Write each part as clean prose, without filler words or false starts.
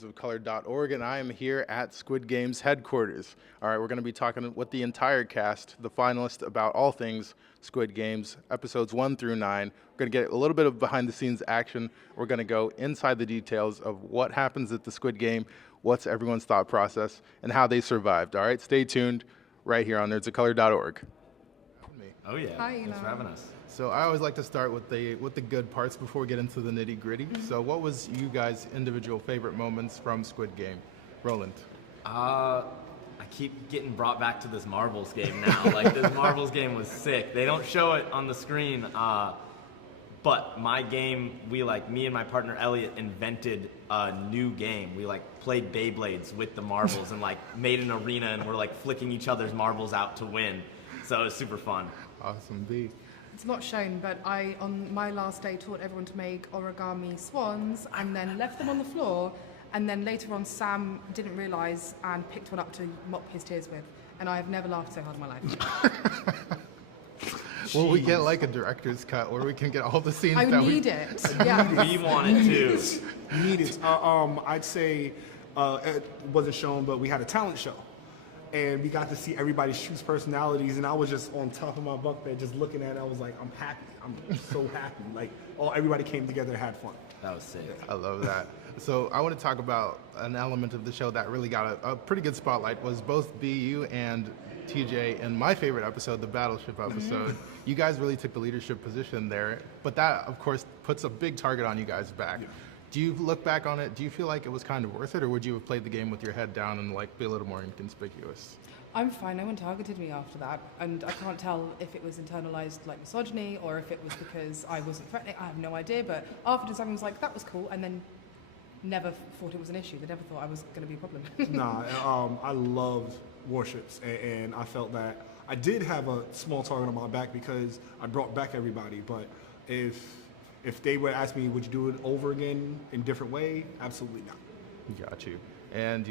nerdsofcolor.org, and I am here at Squid Game's headquarters. All right, we're going to be talking with the entire cast, the finalists, about all things Squid Games, episodes 1 through 9. We're going to get a little bit of behind-the-scenes action. We're going to go inside the details of what happens at the Squid Game, what's everyone's thought process, and how they survived. All right, stay tuned right here on nerdsofcolor.org. Oh yeah, Hi, thanks for having us. So I always like to start with the good parts before we get into the nitty gritty. So what was you guys' individual favorite moments from Squid Game? Roland. I keep getting brought back to this marbles game now. Like, this marbles game was sick. They don't show it on the screen, but my game, me and my partner Elliot invented a new game. We played Beyblades with the marbles and made an arena, and we're flicking each other's marbles out to win. So it was super fun. Awesome. B. It's not shown, but I, on my last day, taught everyone to make origami swans and then left them on the floor. And then later on, Sam didn't realise and picked one up to mop his tears with. And I have never laughed so hard in my life. Well, we get a director's cut where we can get all the scenes I that need it. Yeah. We want it too. You need it. I'd say it wasn't shown, but we had a talent show. And we got to see everybody's true personalities, and I was just on top of my bunk bed just looking at it. I was like, I'm happy. I'm so happy. Everybody came together and had fun. That was sick. I love that. So I want to talk about an element of the show that really got a pretty good spotlight was both BU and TJ in my favorite episode, the Battleship episode. You guys really took the leadership position there, but that, of course, puts a big target on you guys' back. Yeah. Do you look back on it, do you feel like it was kind of worth it, or would you have played the game with your head down and be a little more inconspicuous? I'm fine. No one targeted me after that. And I can't tell if it was internalized misogyny or if it was because I wasn't threatening. I have no idea. But afterwards, everyone was like, that was cool. And then never thought it was an issue. They never thought I was going to be a problem. I loved warships. And I felt that I did have a small target on my back because I brought back everybody. But if they would ask me, would you do it over again in a different way? Absolutely not. Got you. And,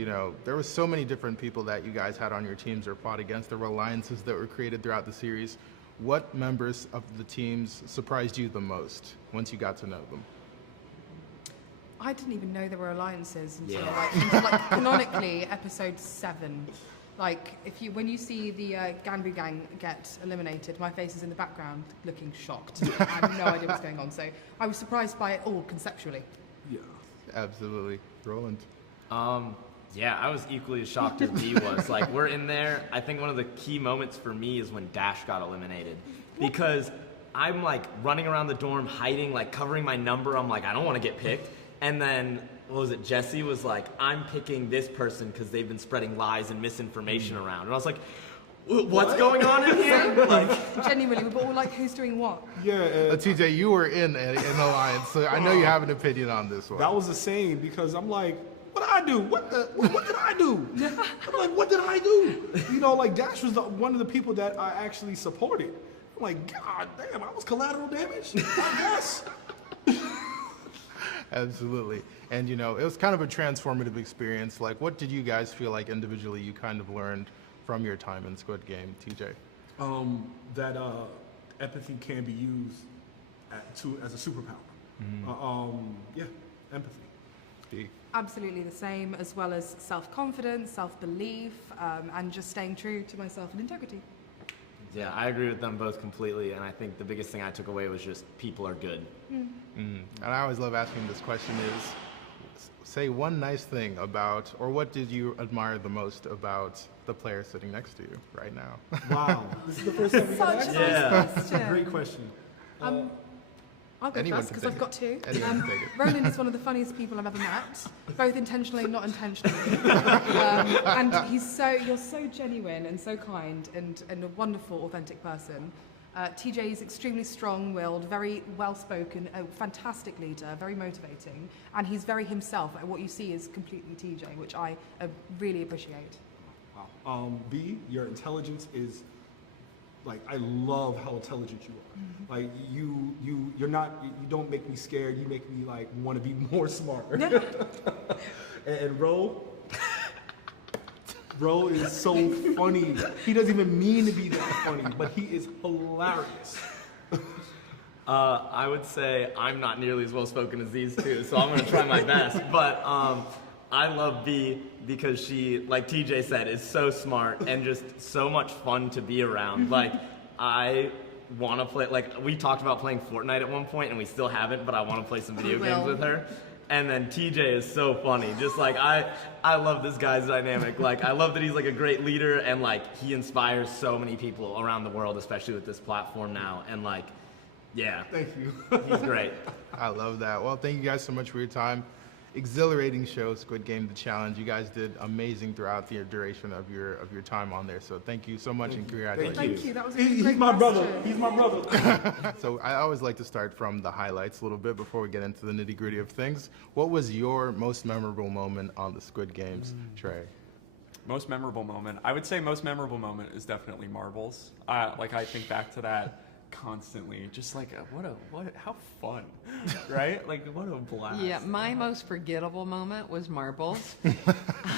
there were so many different people that you guys had on your teams or fought against. There were alliances that were created throughout the series. What members of the teams surprised you the most once you got to know them? I didn't even know there were alliances until, Yeah. Canonically, episode 7. When you see the Ganbu gang get eliminated, my face is in the background looking shocked. I have no idea what's going on. So I was surprised by it all conceptually. Yeah. Absolutely. Roland. Yeah, I was equally as shocked as B was. We're in there. I think one of the key moments for me is when Dash got eliminated. Because I'm running around the dorm hiding, covering my number. I'm I don't want to get picked. And then, what was it? Jesse was I'm picking this person because they've been spreading lies and misinformation around. And I was like, what's going on in here? Genuinely, we were all who's doing what? Yeah. TJ, you were in an alliance, so I know you have an opinion on this one. That was the same because I'm what did I do? What did I do? I'm what did I do? Dash was one of the people that I actually supported. I'm God damn, I was collateral damage, I guess. Absolutely. And, it was kind of a transformative experience. What did you guys feel individually you kind of learned from your time in Squid Game, TJ? That empathy can be used as a superpower. Yeah, empathy. Absolutely the same, as well as self-confidence, self-belief, and just staying true to myself and integrity. Yeah, I agree with them both completely, and I think the biggest thing I took away was just people are good. And I always love asking this question is, say one nice thing about, or what did you admire the most about the player sitting next to you right now? Wow, this is the first time we got Such that? a nice question. Great question. I'll go Anyone first can because take I've it. got two. Anyone can take it. Roland is one of the funniest people I've ever met, both intentionally and not intentionally. And you're so genuine and so kind and a wonderful, authentic person. TJ is extremely strong-willed, very well-spoken, a fantastic leader, very motivating, and he's very himself. What you see is completely TJ, which I really appreciate. Wow. B, your intelligence is I love how intelligent you are. You're not. You don't make me scared. You make me want to be more smart. and Ro is so funny. He doesn't even mean to be that funny, but he is hilarious. I would say I'm not nearly as well spoken as these two, so I'm going to try my best. But I love B because she, like TJ said, is so smart and just so much fun to be around. Like, I want to play, like, we talked about playing Fortnite at one point and we still haven't, but I want to play some video games with her. And then TJ is so funny. Just like, I love this guy's dynamic. Like, I love that he's like a great leader and like he inspires so many people around the world, especially with this platform now. And like, yeah. Thank you. He's great. I love that. Well, thank you guys so much for your time. Exhilarating show, Squid Game, The Challenge. You guys did amazing throughout the duration of your time on there. So thank you so much and congratulations. Thank you. That was a He's great my brother. question. He's my brother. So I always like to start from the highlights a little bit before we get into the nitty gritty of things. What was your most memorable moment on the Squid Games, Trey? Most memorable moment. I would say most memorable moment is definitely marbles. Like I think back to that constantly. Just like how fun, right? Like what a blast. Yeah, my most forgettable moment was marbles.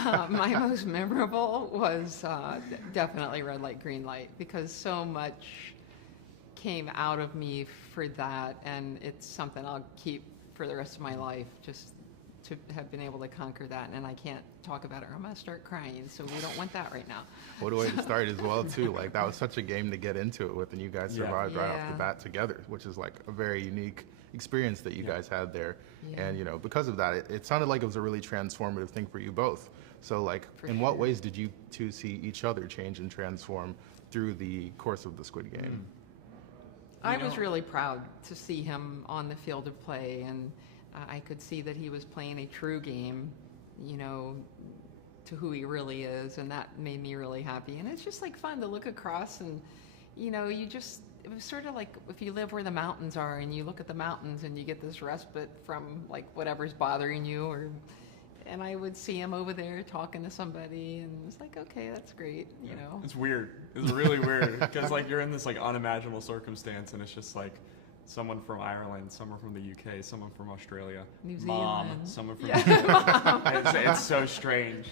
My most memorable was definitely red light, green light, because so much came out of me for that, and it's something I'll keep for the rest of my life, just to have been able to conquer that. And I can't talk about it or I'm gonna start crying, so we don't want that right now. What a way to start as well, too. Like, that was such a game to get into it with, and you guys survived right off the bat together, which is like a very unique experience that you guys had there. And, you know, because of that, it sounded like it was a really transformative thing for you both. So, like, in what ways did you two see each other change and transform through the course of the Squid Game? I was really proud to see him on the field of play, and I could see that he was playing a true game, you know, to who he really is, and that made me really happy. And it's just like fun to look across and, you know, it was sort of like if you live where the mountains are and you look at the mountains and you get this respite from like whatever's bothering you, and I would see him over there talking to somebody, and it's like, okay, that's great, you know. It's weird. It's really weird because like you're in this like unimaginable circumstance, and it's just like someone from Ireland, someone from the UK, someone from Australia, New mom, Zealand. someone from New Zealand. It's so strange.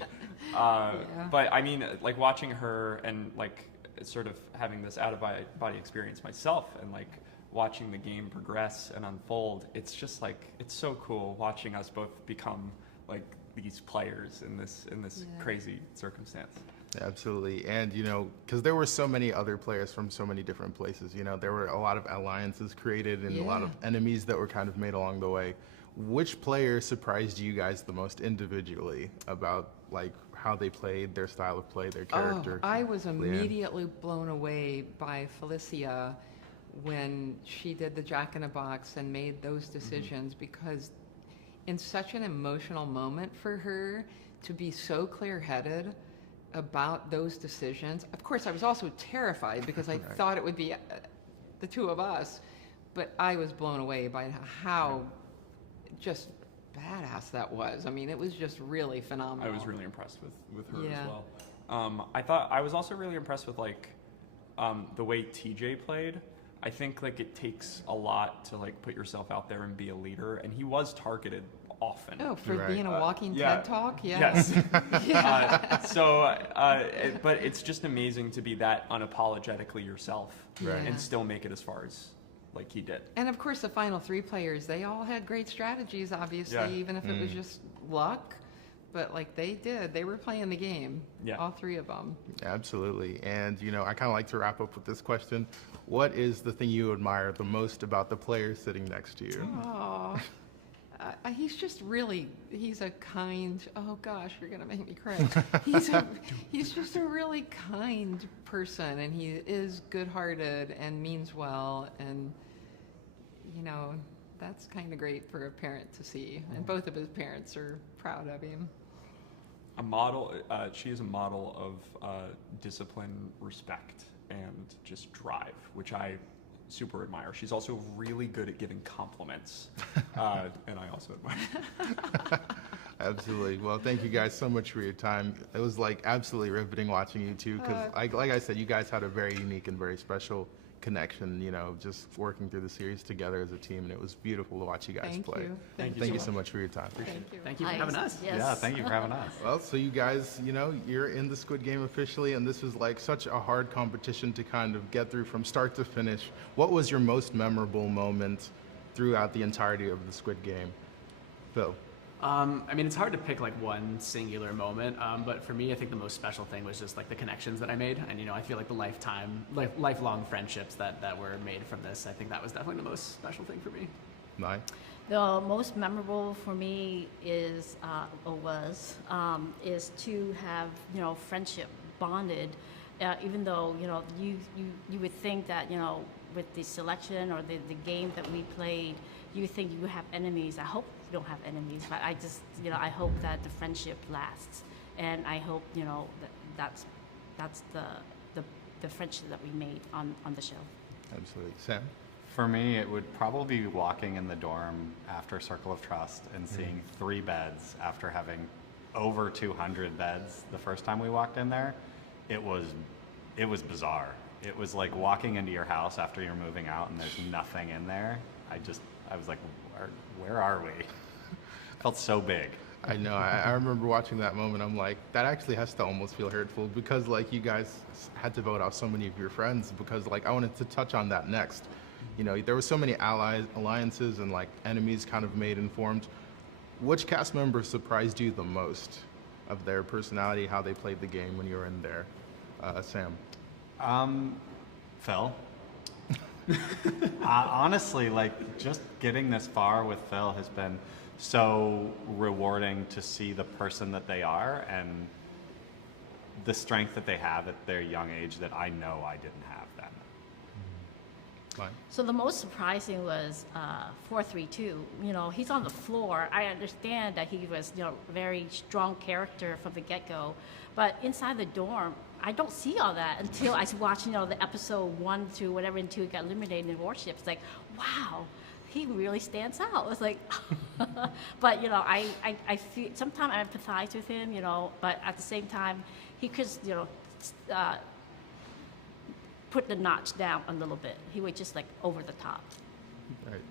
But I mean, like watching her and like sort of having this out of body experience myself, and like watching the game progress and unfold, it's just like it's so cool watching us both become like these players in this crazy circumstance. Absolutely. And, you know, because there were so many other players from so many different places, you know, there were a lot of alliances created and a lot of enemies that were kind of made along the way. Which player surprised you guys the most individually about, like, how they played, their style of play, their character? Oh, I was LeAnn? immediately blown away by Felicia when she did the Jack in a Box and made those decisions, because in such an emotional moment for her to be so clear-headed about those decisions. Of course, I was also terrified because I thought it would be the two of us, but I was blown away by how just badass that was. I mean, it was just really phenomenal. I was really impressed with her as well. I was also really impressed with like the way TJ played. I think like it takes a lot to like put yourself out there and be a leader, and he was targeted often. Oh, for being a walking yeah. TED Talk? Yeah. Yes. But it's just amazing to be that unapologetically yourself and still make it as far as like he did. And of course, the final three players, they all had great strategies, obviously, even if it was just luck. But like they were playing the game, all three of them. Absolutely. And, you know, I kind of like to wrap up with this question. What is the thing you admire the most about the player sitting next to you? Oh, he's just he's a kind, oh gosh, you're going to make me cry. He's just a really kind person, and he is good-hearted and means well, and, you know, that's kind of great for a parent to see. And both of his parents are proud of him. A model, she is a model of discipline, respect, and just drive, which I super admire. She's also really good at giving compliments, and I also admire. Absolutely. Well, thank you guys so much for your time. It was like absolutely riveting watching you two, because like I said, you guys had a very unique and very special connection, you know, just working through the series together as a team, and it was beautiful to watch you guys play. Thank you so much for your time. Appreciate it. Thank you for having us. Yes. Yeah, thank you for having us. Well, so you guys, you know, you're in the Squid Game officially, and this was like such a hard competition to kind of get through from start to finish. What was your most memorable moment throughout the entirety of the Squid Game? Phill. I mean, it's hard to pick like one singular moment, but for me, I think the most special thing was just like the connections that I made, and I feel like the lifelong friendships that were made from this. I think that was definitely the most special thing for me. Mai? The most memorable for me is to have friendship bonded, even though you would think that with the selection or the game that we played, you think you have enemies. I hope you don't have enemies, but I just I hope that the friendship lasts, and I hope that's the friendship that we made on the show. Absolutely. Sam? For me, it would probably be walking in the dorm after Circle of Trust and seeing 3 beds after having over 200 beds the first time we walked in there. It was bizarre. It was like walking into your house after you're moving out and there's nothing in there. I was like, where are we? Felt so big. I know. I remember watching that moment. I'm like, that actually has to almost feel hurtful because like you guys had to vote out so many of your friends because like I wanted to touch on that next. There were so many alliances and like enemies kind of made and formed. Which cast member surprised you the most of their personality, how they played the game when you were in there? Sam? Phill. Honestly, like just getting this far with Phill has been so rewarding to see the person that they are and the strength that they have at their young age that I know I didn't have then. Fine. So the most surprising was 432. He's on the floor. I understand that he was, very strong character from the get-go, but inside the dorm, I don't see all that until I watch, the episode 1 through whatever until he got eliminated in Warship. It's like, wow, he really stands out. It's like, but I feel sometimes I empathize with him, but at the same time, he could, put the notch down a little bit. He was just like over the top. Right.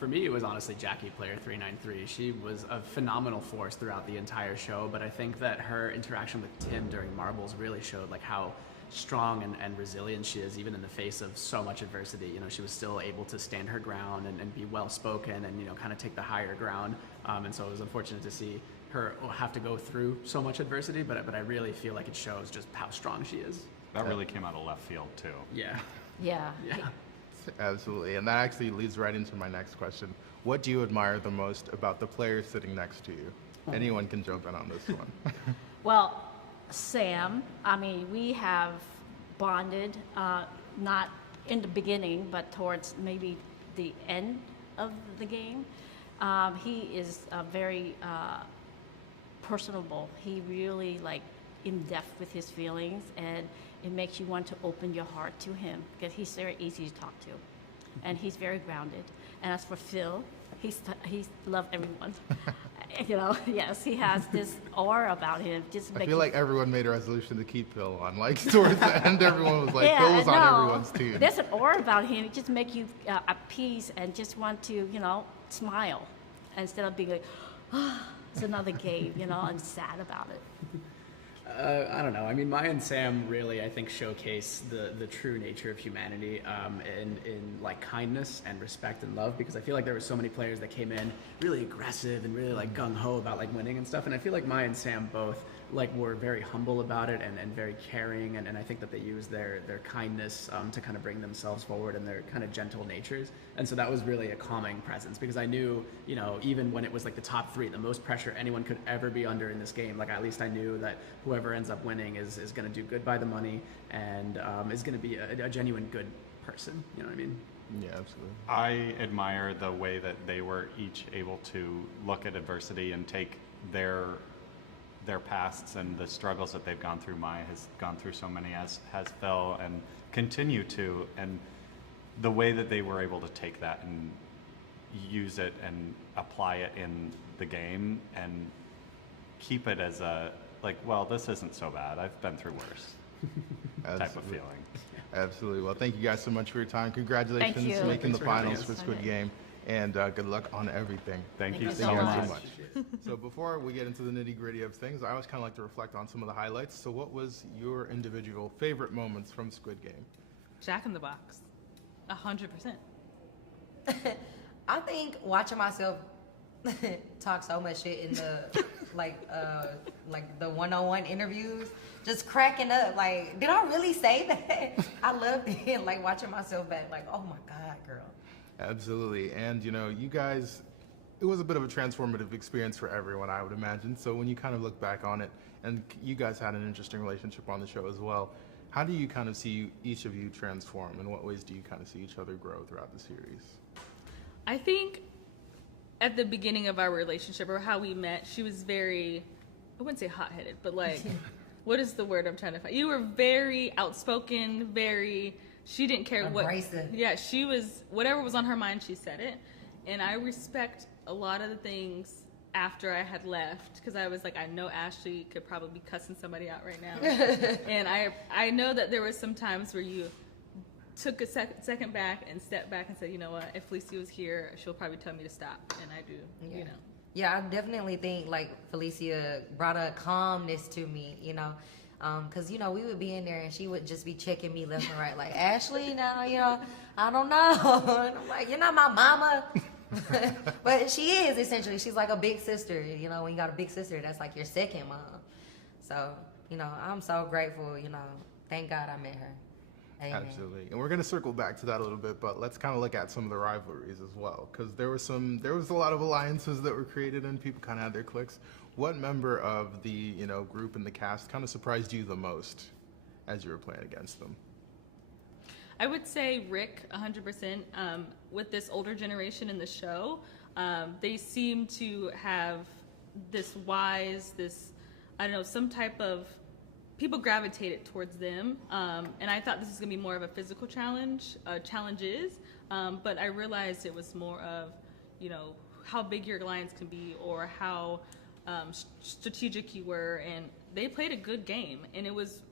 For me, it was honestly Jackie, player 393. She was a phenomenal force throughout the entire show, but I think that her interaction with Tim during Marbles really showed like how strong and resilient she is, even in the face of so much adversity. She was still able to stand her ground and be well-spoken and, kind of take the higher ground. And so it was unfortunate to see her have to go through so much adversity, but I really feel like it shows just how strong she is. That really came out of left field too. Yeah. Yeah. Yeah. Absolutely. And that actually leads right into my next question. What do you admire the most about the players sitting next to you? Anyone can jump in on this one. Well, Sam, we have bonded, not in the beginning, but towards maybe the end of the game. He is very personable. He really in depth with his feelings, and it makes you want to open your heart to him because he's very easy to talk to, and he's very grounded. And as for Phill, he's love everyone. Yes, he has this aura about him. I feel like everyone made a resolution to keep Phill on. Like towards the end, everyone was like, Phill was on everyone's team. There's an aura about him. It just makes you at peace and just want to, smile instead of being like, oh, it's another game, and sad about it. I don't know. Mai and Sam really, I think, showcase the true nature of humanity in kindness and respect and love, because I feel like there were so many players that came in really aggressive and really gung-ho about winning and stuff, and I feel like Mai and Sam both were very humble about it and very caring, and I think that they used their kindness to kind of bring themselves forward and their kind of gentle natures, and so that was really a calming presence, because I knew, even when it was the top 3, the most pressure anyone could ever be under in this game, at least I knew that whoever ends up winning is going to do good by the money and is going to be a genuine good person. You know what I mean? Yeah, absolutely. I admire the way that they were each able to look at adversity and take their pasts and the struggles that they've gone through. Mai has gone through so many, as has Phill, and continue to, and the way that they were able to take that and use it and apply it in the game and keep it as a well, this isn't so bad, I've been through worse type of feeling. Absolutely. Well, thank you guys so much for your time. Congratulations Thank you. making Thanks the for having finals us. for Squid Game, and good luck on everything. Thank you you so so much. much. So before we get into the nitty-gritty of things, I always kind of like to reflect on some of the highlights. So what was your individual favorite moments from Squid Game? Jack in the Box, 100%. I think watching myself talk so much shit in the like the one-on-one interviews, just cracking up. Like, did I really say that? I loved it. Like watching myself back. Like, oh my God, girl. Absolutely. And you know, you guys, it was a bit of a transformative experience for everyone, I would imagine. So when you kind of look back on it, and you guys had an interesting relationship on the show as well, how do you kind of see each of you transform? In what ways do you kind of see each other grow throughout the series? I think at the beginning of our relationship, or how we met, she was very, I wouldn't say hot-headed, but like, what is the word I'm trying to find? You were very outspoken, she didn't care abrasive. Yeah, she was, whatever was on her mind, she said it. And I respect a lot of the things after I had left, because I was like, I know Ashley could probably be cussing somebody out right now. And I know that there were some times where you took a second back and stepped back and said, you know what, if Felicia was here, she'll probably tell me to stop, and I do, you know. Yeah, I definitely think like Felicia brought a calmness to me, you know, because, you know, we would be in there and she would just be checking me left and right, like, Ashley, now, you know, I don't know. And I'm like, you're not my mama. But she is, essentially. She's like a big sister, you know. When you got a big sister, that's like your second mom. So, you know, I'm so grateful, you know. Thank God I met her. Amen. Absolutely. And we're going to circle back to that a little bit, but let's kind of look at some of the rivalries as well, because there was a lot of alliances that were created and people kind of had their cliques. What member of the, you know, group and the cast kind of surprised you the most as you were playing against them? I would say Rick, 100%. With this older generation in the show, they seem to have this I don't know, some type of, people gravitated towards them. And I thought this was going to be more of a physical challenge, challenges, but I realized it was more of, you know, how big your alliance can be, or how strategic you were. And they played a good game. And I was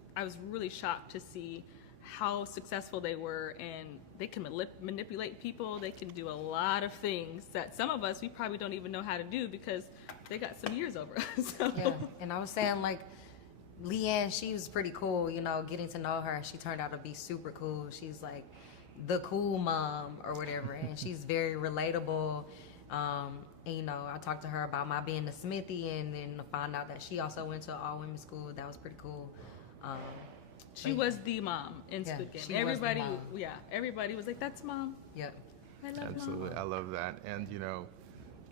really shocked to see how successful they were, and they can manipulate people. They can do a lot of things that some of us, we probably don't even know how to do, because they got some years over us. So. Yeah, and I was saying, like, LeAnn, she was pretty cool, you know, getting to know her. She turned out to be super cool. She's like the cool mom or whatever, and she's very relatable. And, you know, I talked to her about my being a Smithy, and then to find out that she also went to an all-women's school. That was pretty cool. She was the mom in Squid Game. Everybody was like, that's mom. Yep. I love Absolutely. mom. I love that. And, you know,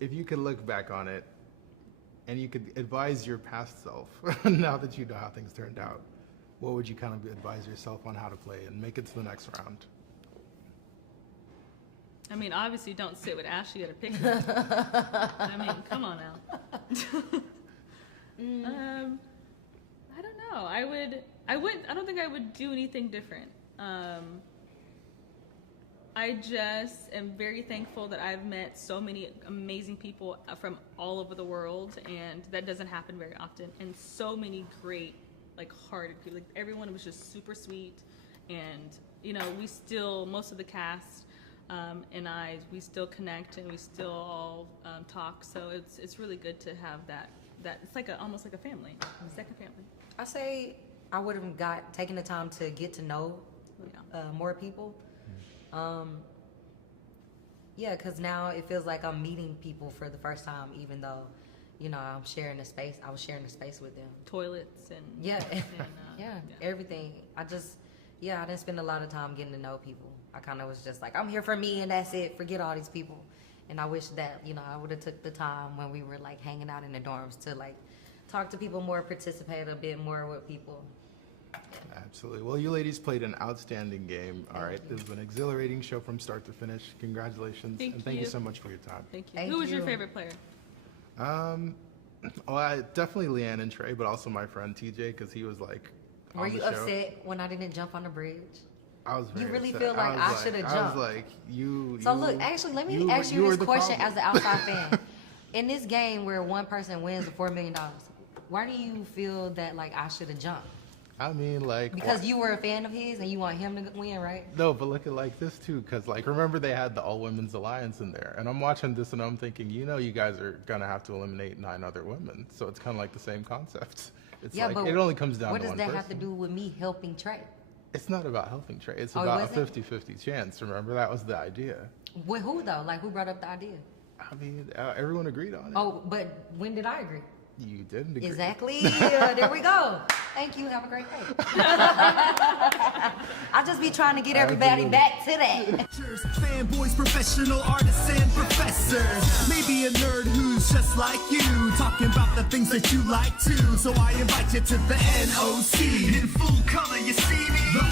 if you could look back on it and you could advise your past self, now that you know how things turned out, what would you kind of advise yourself on how to play and make it to the next round? I mean, obviously don't sit with Ashley at a picnic. I mean, come on now. I don't know. I don't think I would do anything different. I just am very thankful that I've met so many amazing people from all over the world, and that doesn't happen very often. And so many great, like, hearted people. Like, everyone was just super sweet, and, you know, we still, most of the cast and we still connect, and we still all talk. So it's really good to have that it's like almost like a family, a second family. I say I would have taken the time to get to know more people. Yeah, because now it feels like I'm meeting people for the first time, even though, you know, I'm sharing the space. I was sharing the space with them. Toilets and everything. I didn't spend a lot of time getting to know people. I kind of was just like, I'm here for me, and that's it. Forget all these people. And I wish that, you know, I would have took the time when we were like hanging out in the dorms to like talk to people more, participate a bit more with people. Absolutely. Well, you ladies played an outstanding game. All right. It was an exhilarating show from start to finish. Congratulations. Thank you so much for your time. Thank you. Who was your favorite player? Definitely LeAnn and Trey, but also my friend TJ, because he was like on Were you the show. upset when I didn't jump on the bridge? I was very You really upset. feel like I should have jumped. I was like, you. So look, actually, let me ask you this question as an outside fan. In this game where one person wins the $4 million, why do you feel that like I should have jumped? I mean, like, because you were a fan of his and you want him to win, right? No, but look at like this too, because like remember they had the all women's alliance in there, and I'm watching this and I'm thinking, you know, you guys are gonna have to eliminate 9 other women, so it's kind of like the same concept. It's like it only comes down to one person. What does that have to do with me helping Trey? It's not about helping Trey. It's about a 50-50 chance. Remember, that was the idea. With who though? Like, who brought up the idea? I mean, everyone agreed on it. Oh, but when did I agree? You didn't agree. Exactly. There we go. Thank you. Have a great day. I'll just be trying to get everybody back to that. Fanboys, professional artists, and professors. Maybe a nerd who's just like you, talking about the things that you like too. So I invite you to the NOC. In full color, you see me. The